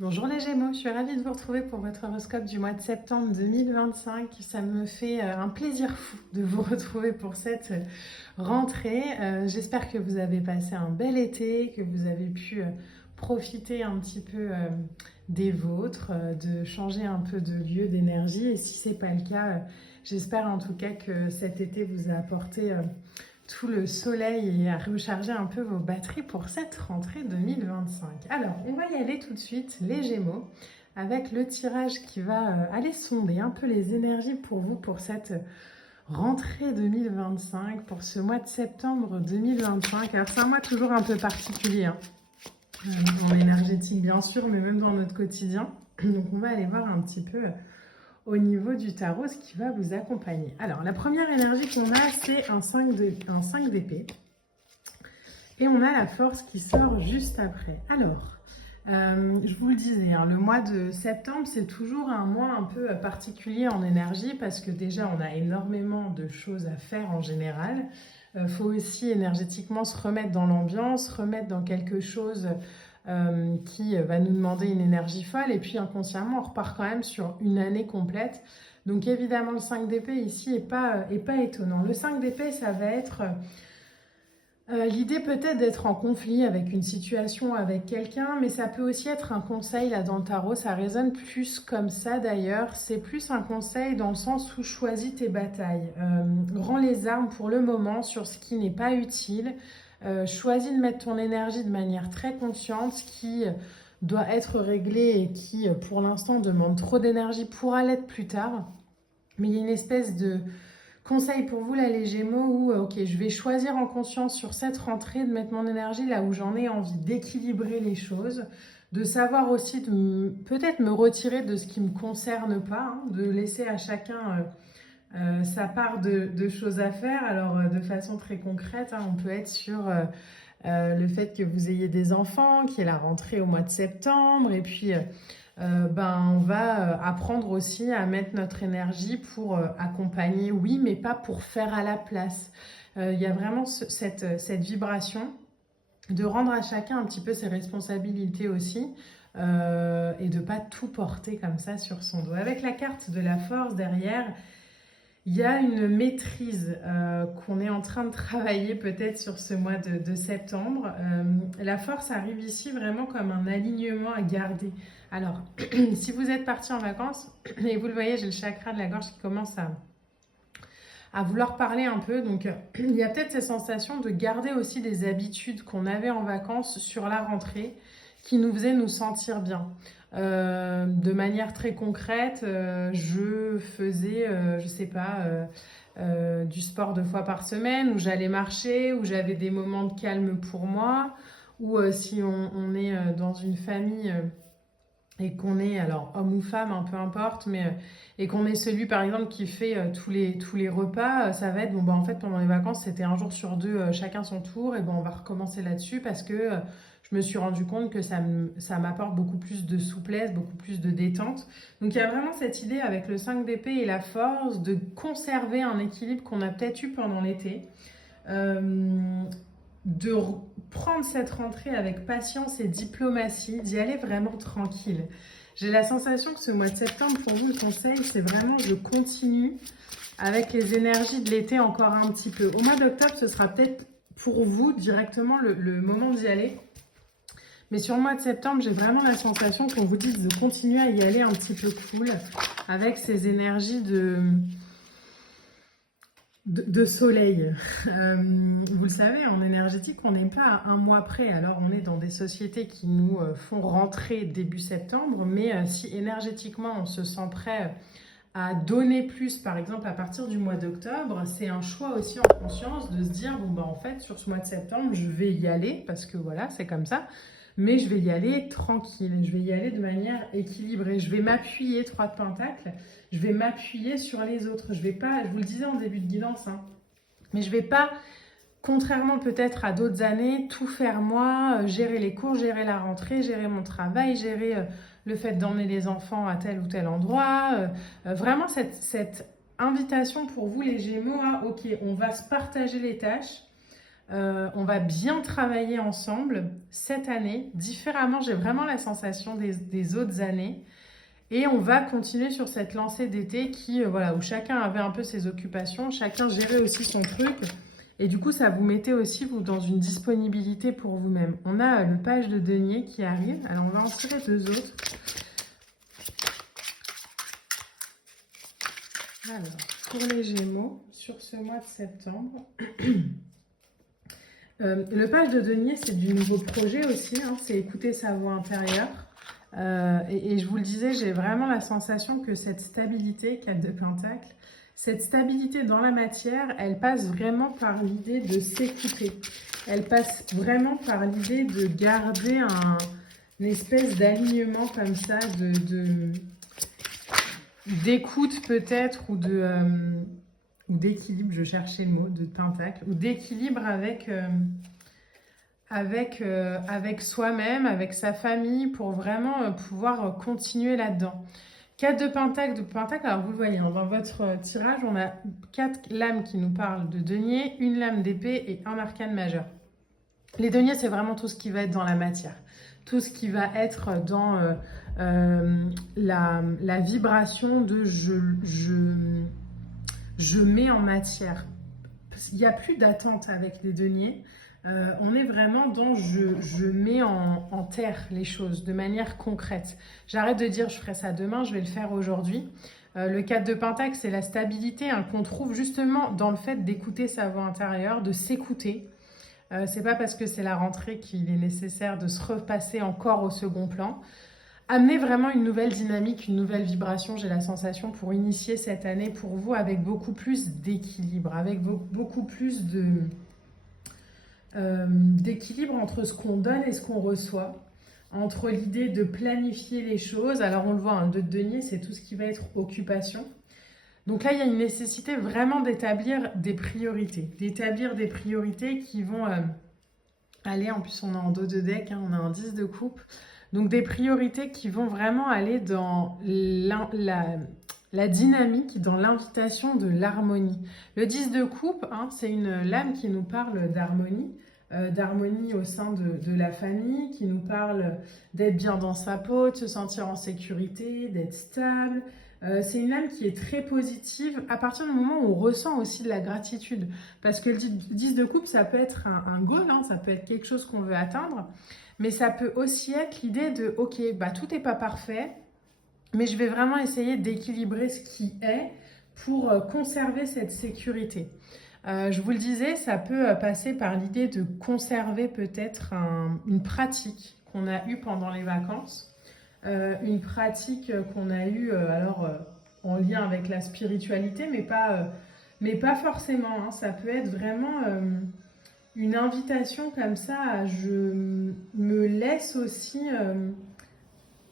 Bonjour les Gémeaux, je suis ravie de vous retrouver pour votre horoscope du mois de septembre 2025. Ça me fait un plaisir fou de vous retrouver pour cette rentrée. J'espère que vous avez passé un bel été, que vous avez pu profiter un petit peu des vôtres, de changer un peu de lieu, d'énergie. Et si ce n'est pas le cas, j'espère en tout cas que cet été vous a apporté tout le soleil et à recharger un peu vos batteries pour cette rentrée 2025. Alors, on va y aller tout de suite, les Gémeaux, avec le tirage qui va aller sonder un peu les énergies pour vous pour cette rentrée 2025, pour ce mois de septembre 2025. Alors, c'est un mois toujours un peu particulier, hein, en énergétique bien sûr, mais même dans notre quotidien. Donc, on va aller voir un petit peu au niveau du tarot, ce qui va vous accompagner. Alors, la première énergie qu'on a, c'est un 5 d'épée. Et on a la force qui sort juste après. Alors, je vous le disais, hein, le mois de septembre, c'est toujours un mois un peu particulier en énergie parce que déjà, on a énormément de choses à faire en général. Il faut aussi énergétiquement se remettre dans l'ambiance, remettre dans quelque chose qui va nous demander une énergie folle. Et puis inconsciemment, on repart quand même sur une année complète. Donc évidemment, le 5 d'épée ici est pas étonnant. Le 5 d'épée, ça va être l'idée peut-être d'être en conflit avec une situation, avec quelqu'un, mais ça peut aussi être un conseil là dans le tarot, ça résonne plus comme ça d'ailleurs. C'est plus un conseil dans le sens où choisis tes batailles. Rends les armes pour le moment sur ce qui n'est pas utile. Choisis de mettre ton énergie de manière très consciente, ce qui doit être réglé et qui pour l'instant demande trop d'énergie pourra l'être plus tard. Mais il y a une espèce de conseil pour vous là les Gémeaux où ok, je vais choisir en conscience sur cette rentrée de mettre mon énergie là où j'en ai envie, d'équilibrer les choses, de savoir aussi de peut-être me retirer de ce qui ne me concerne pas, hein, de laisser à chacun sa part de choses à faire. Alors de façon très concrète, hein, on peut être sur le fait que vous ayez des enfants, qu'il y ait la rentrée au mois de septembre, et puis on va apprendre aussi à mettre notre énergie pour accompagner, oui, mais pas pour faire à la place. Il y a vraiment cette vibration de rendre à chacun un petit peu ses responsabilités aussi. Et de pas tout porter comme ça sur son dos. Avec la carte de la force derrière, il y a une maîtrise qu'on est en train de travailler peut-être sur ce mois de septembre. La force arrive ici vraiment comme un alignement à garder. Alors, si vous êtes parti en vacances, et vous le voyez, j'ai le chakra de la gorge qui commence à vouloir parler un peu. Donc, il y a peut-être cette sensation de garder aussi des habitudes qu'on avait en vacances sur la rentrée qui nous faisaient nous sentir bien. De manière très concrète, je faisais, je sais pas, du sport 2 fois par semaine, où j'allais marcher, où j'avais des moments de calme pour moi, ou si on est dans une famille et qu'on est, alors homme ou femme, hein, peu importe, mais et qu'on est celui par exemple qui fait tous les repas, ça va être bon bah en fait pendant les vacances c'était un jour sur deux chacun son tour et ben on va recommencer là-dessus parce que je me suis rendu compte que ça m'apporte beaucoup plus de souplesse, beaucoup plus de détente. Donc il y a vraiment cette idée avec le 5 d'épée et la force de conserver un équilibre qu'on a peut-être eu pendant l'été. Euh, de prendre cette rentrée avec patience et diplomatie, d'y aller vraiment tranquille. J'ai la sensation que ce mois de septembre, pour vous, le conseil, c'est vraiment je continue avec les énergies de l'été encore un petit peu. Au mois d'octobre, ce sera peut-être pour vous directement le moment d'y aller. Mais sur le mois de septembre, j'ai vraiment la sensation qu'on vous dit de continuer à y aller un petit peu cool avec ces énergies de soleil. Vous le savez, en énergétique, on n'est pas à un mois près. Alors, on est dans des sociétés qui nous font rentrer début septembre, mais si énergétiquement, on se sent prêt à donner plus, par exemple, à partir du mois d'octobre, c'est un choix aussi en conscience de se dire, bon, bah, en fait, sur ce mois de septembre, je vais y aller, parce que voilà, c'est comme ça, mais je vais y aller tranquille, je vais y aller de manière équilibrée, je vais m'appuyer, 3 de pentacles, je vais m'appuyer sur les autres, je vais pas, je vous le disais en début de guidance, hein, mais je vais pas, contrairement peut-être à d'autres années, tout faire moi, gérer les cours, gérer la rentrée, gérer mon travail, gérer le fait d'emmener les enfants à tel ou tel endroit. Vraiment cette invitation pour vous les Gémeaux à, ok, on va se partager les tâches. On va bien travailler ensemble cette année, différemment. J'ai vraiment la sensation des autres années. Et on va continuer sur cette lancée d'été qui, voilà, où chacun avait un peu ses occupations, chacun gérait aussi son truc. Et du coup, ça vous mettait aussi, vous, dans une disponibilité pour vous-même. On a le page de denier qui arrive. Alors, on va en tirer deux autres. Alors, pour les Gémeaux, sur ce mois de septembre, le page de denier, c'est du nouveau projet aussi, hein, c'est écouter sa voix intérieure. Et je vous le disais, j'ai vraiment la sensation que cette stabilité, 4 de Pentacle, cette stabilité dans la matière, elle passe vraiment par l'idée de s'écouter. Elle passe vraiment par l'idée de garder une espèce d'alignement comme ça, d'écoute peut-être, ou d'équilibre, je cherchais le mot, de Pentacle, ou d'équilibre avec soi-même, avec sa famille, pour vraiment pouvoir continuer là-dedans. 4 de Pentacle, alors vous le voyez, hein, dans votre tirage, on a 4 lames qui nous parlent de denier, une lame d'épée et un arcane majeur. Les deniers, c'est vraiment tout ce qui va être dans la matière, tout ce qui va être dans la vibration de je mets en matière. Il n'y a plus d'attente avec les deniers. On est vraiment dans je mets en terre les choses de manière concrète. J'arrête de dire je ferai ça demain, je vais le faire aujourd'hui. Le 4 de Pentacle, c'est la stabilité hein, qu'on trouve justement dans le fait d'écouter sa voix intérieure, de s'écouter. C'est pas parce que c'est la rentrée qu'il est nécessaire de se repasser encore au second plan. Amener vraiment une nouvelle dynamique, une nouvelle vibration, j'ai la sensation, pour initier cette année pour vous avec beaucoup plus d'équilibre, avec beaucoup plus d'équilibre entre ce qu'on donne et ce qu'on reçoit, entre l'idée de planifier les choses. Alors on le voit, un 2 de denier, c'est tout ce qui va être occupation. Donc là, il y a une nécessité vraiment d'établir des priorités qui vont aller, en plus on est en dos de deck, hein, on a un 10 de coupe, donc des priorités qui vont vraiment aller dans la dynamique, dans l'invitation de l'harmonie. Le 10 de coupe, hein, c'est une lame qui nous parle d'harmonie au sein de la famille, qui nous parle d'être bien dans sa peau, de se sentir en sécurité, d'être stable. C'est une lame qui est très positive à partir du moment où on ressent aussi de la gratitude. Parce que le 10 de coupe, ça peut être un goal, hein, ça peut être quelque chose qu'on veut atteindre, mais ça peut aussi être l'idée de, ok, bah, tout n'est pas parfait, mais je vais vraiment essayer d'équilibrer ce qui est pour conserver cette sécurité. Je vous le disais, ça peut passer par l'idée de conserver peut-être une pratique qu'on a eue pendant les vacances. Une pratique qu'on a eue en lien avec la spiritualité, mais pas forcément. Hein. Ça peut être vraiment une invitation comme ça à je me laisse aussi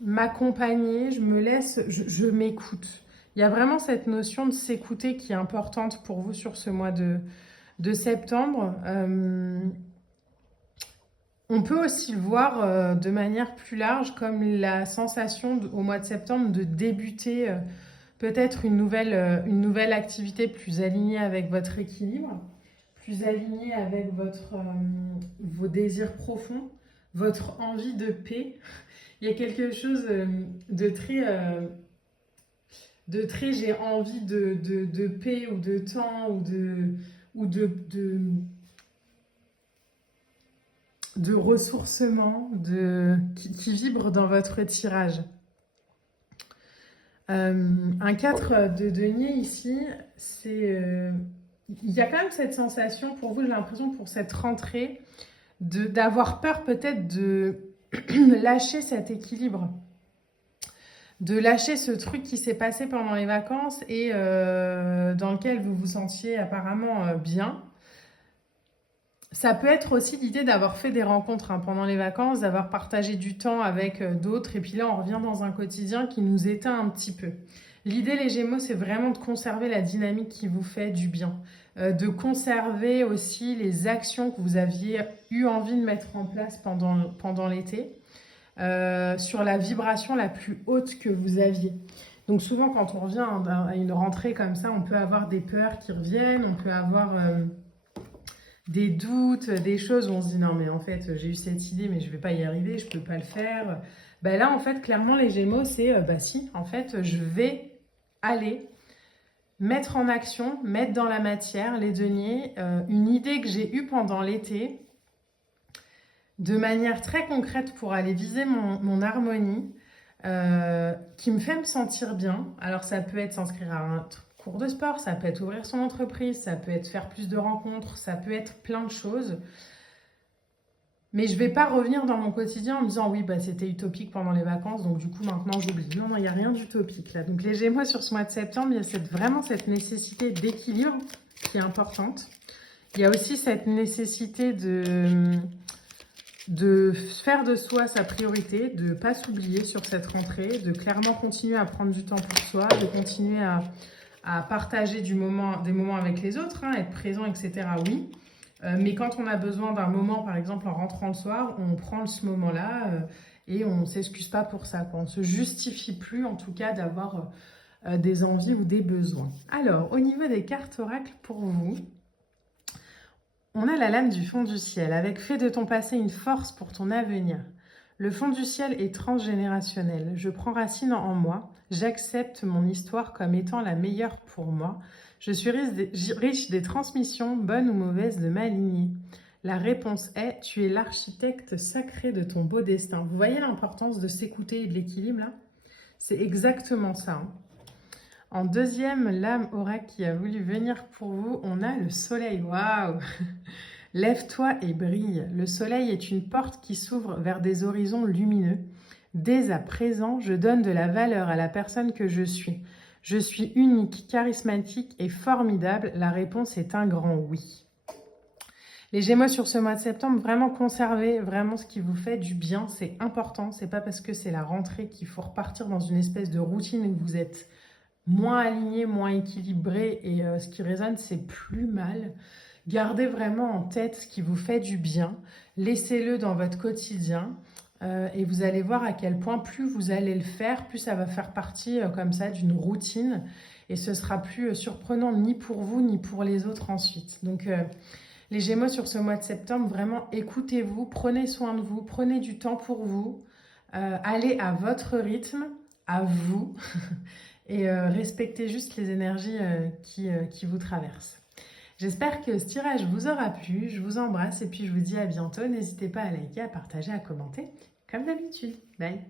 m'accompagner, je m'écoute. Il y a vraiment cette notion de s'écouter qui est importante pour vous sur ce mois de septembre. On peut aussi le voir de manière plus large comme la sensation au mois de septembre de débuter peut-être une nouvelle activité plus alignée avec votre équilibre, plus alignée avec vos désirs profonds, votre envie de paix. Il y a quelque chose de très j'ai envie de paix ou de temps ou de ressourcement qui vibre dans votre tirage. Un 4 de denier ici, il y a quand même cette sensation pour vous, j'ai l'impression pour cette rentrée, d'avoir peur peut-être de lâcher cet équilibre, de lâcher ce truc qui s'est passé pendant les vacances et dans lequel vous vous sentiez apparemment bien. Ça peut être aussi l'idée d'avoir fait des rencontres pendant les vacances, d'avoir partagé du temps avec d'autres, et puis là on revient dans un quotidien qui nous éteint un petit peu. L'idée, les Gémeaux, c'est vraiment de conserver la dynamique qui vous fait du bien, de conserver aussi les actions que vous aviez eu envie de mettre en place pendant l'été, sur la vibration la plus haute que vous aviez. Donc souvent quand on revient à une rentrée comme ça, on peut avoir des peurs qui reviennent, on peut avoir des doutes, des choses où on se dit non mais en fait j'ai eu cette idée mais je vais pas y arriver, je peux pas le faire. Ben là en fait clairement les Gémeaux c'est bah si en fait je vais aller mettre en action, mettre dans la matière les deniers, une idée que j'ai eue pendant l'été de manière très concrète pour aller viser mon harmonie qui me fait me sentir bien. Alors ça peut être s'inscrire à un cours de sport, ça peut être ouvrir son entreprise, ça peut être faire plus de rencontres, ça peut être plein de choses. Mais je ne vais pas revenir dans mon quotidien en me disant oui, bah, c'était utopique pendant les vacances, donc du coup maintenant j'oublie. Non, non, il n'y a rien d'utopique là. Donc les Gémeaux sur ce mois de septembre, il y a vraiment cette nécessité d'équilibre qui est importante. Il y a aussi cette nécessité de faire de soi sa priorité, de ne pas s'oublier sur cette rentrée, de clairement continuer à prendre du temps pour soi, de continuer à partager des moments avec les autres, hein, être présent, etc. Oui. Mais quand on a besoin d'un moment, par exemple en rentrant le soir, on prend ce moment-là et on ne s'excuse pas pour ça, quoi. On ne se justifie plus en tout cas d'avoir des envies ou des besoins. Alors, au niveau des cartes oracles pour vous, on a la lame du fond du ciel, avec fais de ton passé une force pour ton avenir. Le fond du ciel est transgénérationnel. Je prends racine en moi. J'accepte mon histoire comme étant la meilleure pour moi. Je suis riche des transmissions, bonnes ou mauvaises, de ma lignée. La réponse est, tu es l'architecte sacré de ton beau destin. Vous voyez l'importance de s'écouter et de l'équilibre là? C'est exactement ça. Hein. En deuxième lame oracle qui a voulu venir pour vous, on a le soleil. Waouh! Lève-toi et brille. Le soleil est une porte qui s'ouvre vers des horizons lumineux. Dès à présent, je donne de la valeur à la personne que je suis. Je suis unique, charismatique et formidable. La réponse est un grand oui. Les Gémeaux sur ce mois de septembre, vraiment conservez vraiment ce qui vous fait du bien. C'est important. C'est pas parce que c'est la rentrée qu'il faut repartir dans une espèce de routine où vous êtes moins aligné, moins équilibré et ce qui résonne, c'est plus mal. Gardez vraiment en tête ce qui vous fait du bien, laissez-le dans votre quotidien et vous allez voir à quel point plus vous allez le faire, plus ça va faire partie comme ça d'une routine et ce sera plus surprenant ni pour vous ni pour les autres ensuite. Donc les Gémeaux sur ce mois de septembre, vraiment écoutez-vous, prenez soin de vous, prenez du temps pour vous, allez à votre rythme, à vous et respectez juste les énergies qui vous traversent. J'espère que ce tirage vous aura plu, je vous embrasse et puis je vous dis à bientôt. N'hésitez pas à liker, à partager, à commenter, comme d'habitude. Bye!